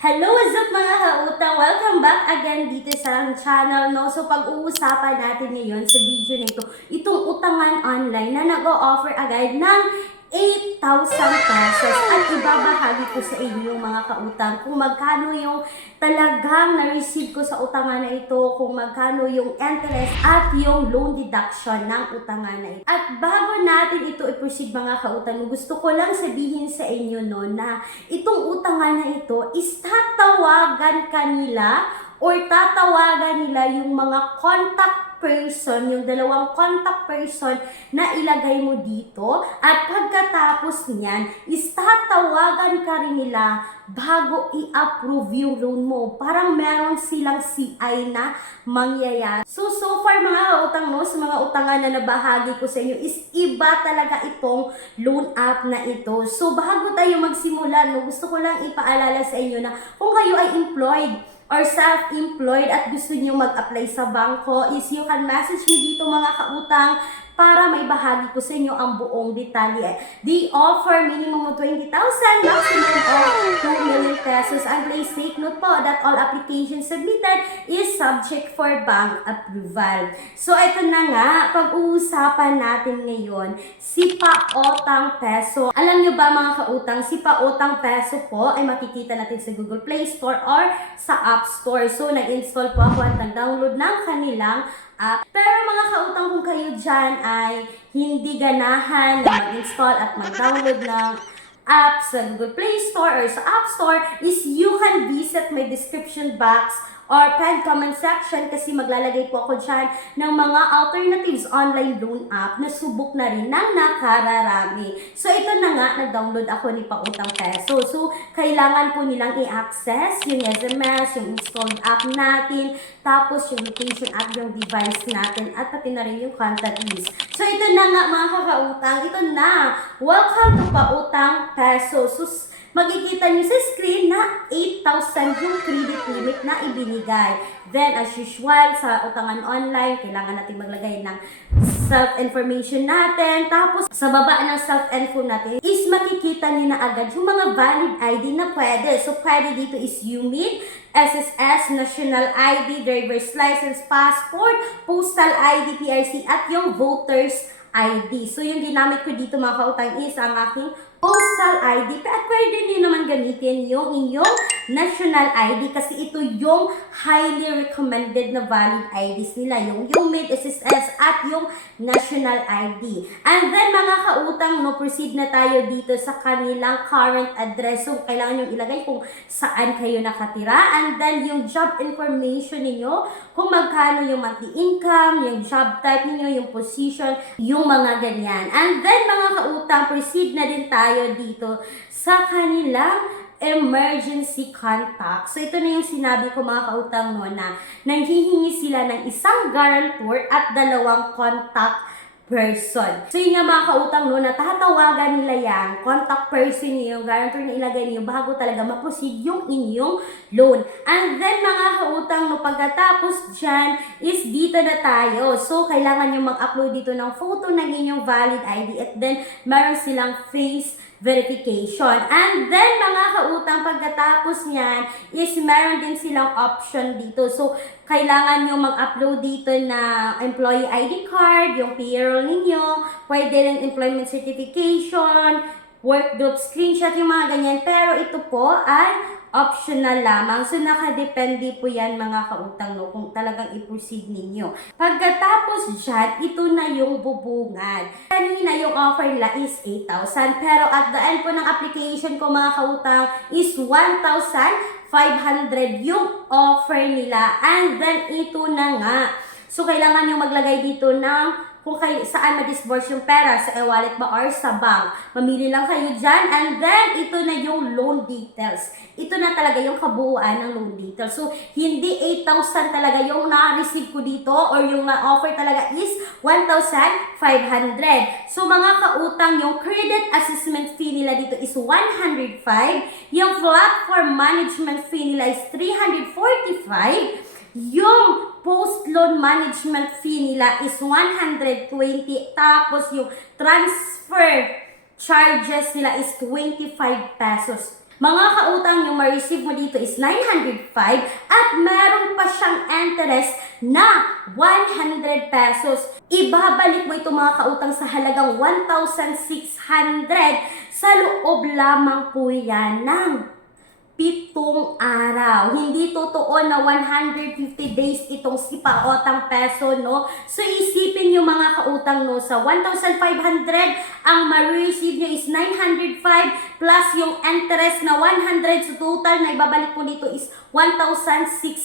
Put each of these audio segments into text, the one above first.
Hello, what's up mga kautang? Welcome back again dito sa channel, no? So, pag-uusapan natin ngayon sa video na ito, itong utangan online na nag-o-offer agad ng 8,000 pesos at ibabahagi ko sa inyo mga kautang kung magkano yung talagang na-receive ko sa utangan na ito, kung magkano yung interest at yung loan deduction ng utangan na ito. At bago natin ito i-proceed mga kautang, gusto ko lang sabihin sa inyo no na itong utangan na ito is tatawagan kanila or tatawagan nila yung mga contact person, yung dalawang contact person na ilagay mo dito at pagkatapos niyan is tatawagan ka rin nila bago i-approve yung loan mo. Parang meron silang CI na mangyayari. So far mga kautang no, sa mga utangan na nabahagi ko sa inyo is iba talaga itong loan app na ito. So bago tayo magsimula, no, gusto ko lang ipaalala sa inyo na kung kayo ay employed or self-employed at gusto nyo mag-apply sa bangko is you can message me dito mga kautang para may bahagi ko sa inyo ang buong detalye. They offer minimum of 20,000, maximum of 2 million pesos. And please take note po that all applications submitted is subject for bank approval. So ito na nga, pag-uusapan natin ngayon, si Paotang Peso. Alam nyo ba mga kautang, si Paotang Peso po ay makikita natin sa Google Play Store or sa App Store. So nag-install po ako at nag-download ng kanilang app. Pero mga kautang, kung kayo dyan ay hindi ganahan na mag-install at mag-download ng app sa Google Play Store or sa App Store, is you can visit my description box or pinned comment section kasi maglalagay po ako dyan ng mga alternatives online loan app na subok na rin ng nakararami. So ito na nga, nag-download ako ni Paotang Peso. So kailangan po nilang i-access yung SMS, yung installed app natin, tapos yung location at yung device natin at pati na rin yung contact list. So ito na nga mga kakautang, ito na. Welcome to Paotang Peso. So makikita nyo sa screen na 8,000 yung credit limit na ibinigay. Then, as usual, sa utangan online, kailangan natin maglagay ng self-information natin. Tapos, sa baba ng self-info natin, is makikita nyo na agad yung mga valid ID na pwede. So, pwede dito is UMID, SSS, National ID, Driver's License, Passport, Postal ID, PRC, at yung Voters ID. So, yung ginamit ko dito mga kautang is ang aking Postal ID. At pwede nyo naman gamitin yung inyong National ID kasi ito yung highly recommended na valid IDs nila. Yung UMID, SSS, at yung National ID. And then mga kautang, no, proceed na tayo dito sa kanilang current address. So, kailangan yung ilagay kung saan kayo nakatira. And then yung job information niyo, kung magkano yung monthly income, yung job type niyo, yung position, yung mga ganyan. And then mga kautang, proceed na din tayo dito sa kanilang emergency contact. So ito na yung sinabi ko mga kautang no, na nanghihingi sila ng isang guarantor at dalawang contact person. So yun nga mga kautang no, na tatawagan nila yan, contact person niyo, yung guarantor na ilagay niyo bago talaga ma-proceed yung inyong loan. And then mga kautang no, pagkatapos dyan is dito na tayo. So kailangan nyo mag-upload dito ng photo ng inyong valid ID at then meron silang face verification. And then mga kautang, pagkatapos niyan is meron din silang option dito. So kailangan nyo mag-upload dito na employee ID card, yung payroll ninyo, pwede rin employment certification, work group screenshot, yung mga ganyan. Pero ito po ay optional lamang. So, nakadepende po yan mga kautang no, kung talagang i-proceed ninyo. Pagkatapos dyan, ito na yung bubungad. Kanina yung offer nila is 8,000. Pero at the end po ng application ko mga kautang is 1,500 yung offer nila. And then, ito na nga. So, kailangan yung maglagay dito ng kung kayo, saan ma-disburse yung pera, sa e-wallet ba or sa bank. Mamili lang kayo dyan. And then, ito na yung loan details. Ito na talaga yung kabuuan ng loan details. So, hindi 8,000 talaga yung na-receive ko dito or yung na-offer talaga is 1,500. So, mga kautang, yung credit assessment fee nila dito is 105. Yung platform management fee nila is 345. Yung post-loan management fee nila is 120. Tapos yung transfer charges nila is 25 pesos. Mga kautang, yung ma-receive mo dito is 905 at meron pa siyang interest na 100 pesos. Ibabalik mo ito mga kautang sa halagang 1,600 sa loob lamang po yan ng 7 araw. Hindi totoo na 150 days itong si paotang peso, no? So, isipin nyo mga kautang, no? Sa 1,500, ang ma-receive nyo is 905 plus yung interest na 100. So, total na ibabalik mo dito is 1,600.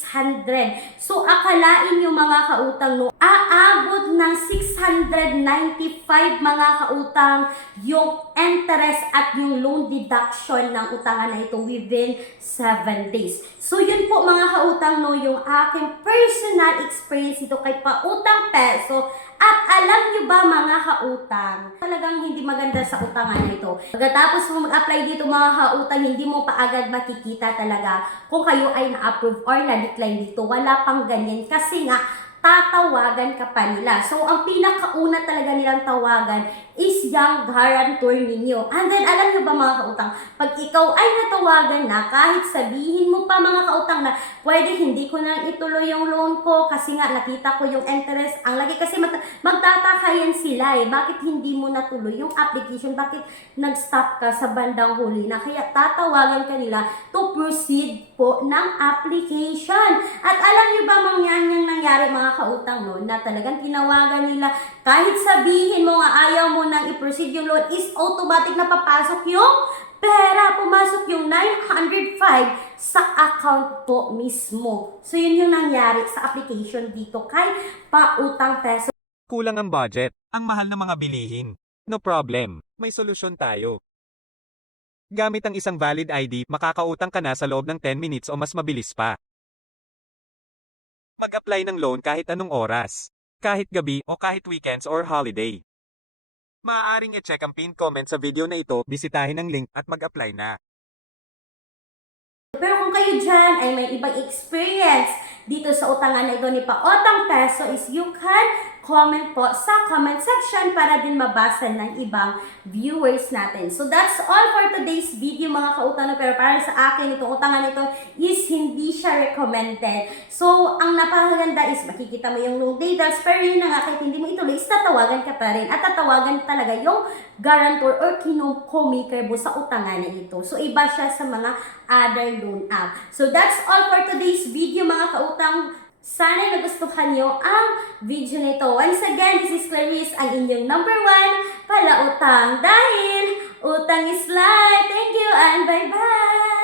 So, akalain nyo mga kautang, no? Aabot ng 695 mga kautang yung interest at yung loan deduction ng utangan na ito within 7 days. So, yun po mga kautang, no, yung aking personal experience ito kay Pautang Peso. At alam nyo ba mga kautang, talagang hindi maganda sa utangan na ito. Pagkatapos mo mag-apply dito mga kautang, hindi mo pa agad makikita talaga kung kayo ay na-approve or na-decline dito. Wala pang ganyan kasi nga, tatawagan ka pa nila. So, ang pinakauna talaga nilang tawagan is yung guarantor ninyo. And then, alam nyo ba mga kautang, pag ikaw ay natawagan na, kahit sabihin mo pa mga kautang na, pwede hindi ko na ituloy yung loan ko kasi nga nakita ko yung interest. Ang lagi kasi magtataka yan sila eh. Bakit hindi mo natuloy yung application? Bakit nag-stop ka sa bandang huli na? Kaya tatawagan ka nila to proceed po ng application. At alam nyo ba yung nangyari mga kautang no, na talagang tinawagan nila, kahit sabihin mo nga ayaw mo nang i-proceed yung loan, is automatic na papasok yung pera, pumasok yung 905 sa account po mismo. So yun yung nangyari sa application dito kay Pautang Peso. Kulang ang budget, ang mahal ng mga bilihin. No problem, may solusyon tayo. Gamit ang isang valid ID, makakautang ka na sa loob ng 10 minutes o mas mabilis pa. Mag-apply ng loan kahit anong oras, kahit gabi o kahit weekends or holiday. Maaaring i-check ang pinned comment sa video na ito, bisitahin ang link at mag-apply na. Pero kung kayo dyan ay may ibang experience dito sa utangan na ito ni Pautang Peso, is you can comment po sa comment section para din mabasa ng ibang viewers natin. So that's all for today's video mga kautang. Pero para sa akin, itong utangan nito is hindi siya recommended. So ang napakaganda is makikita mo yung loan details, pero yun na nga, kahit hindi mo ituloy, is tatawagan ka pa rin. At tatawagan talaga yung guarantor or kinukomaker mo sa utangan na ito. So iba siya sa mga other loan app. So that's all for today's video mga kautang. Sana nagustuhan nyo ang video nito. Once again, this is Clarice, ang inyong number 1 palautang. Dahil utang is life. Thank you and bye-bye!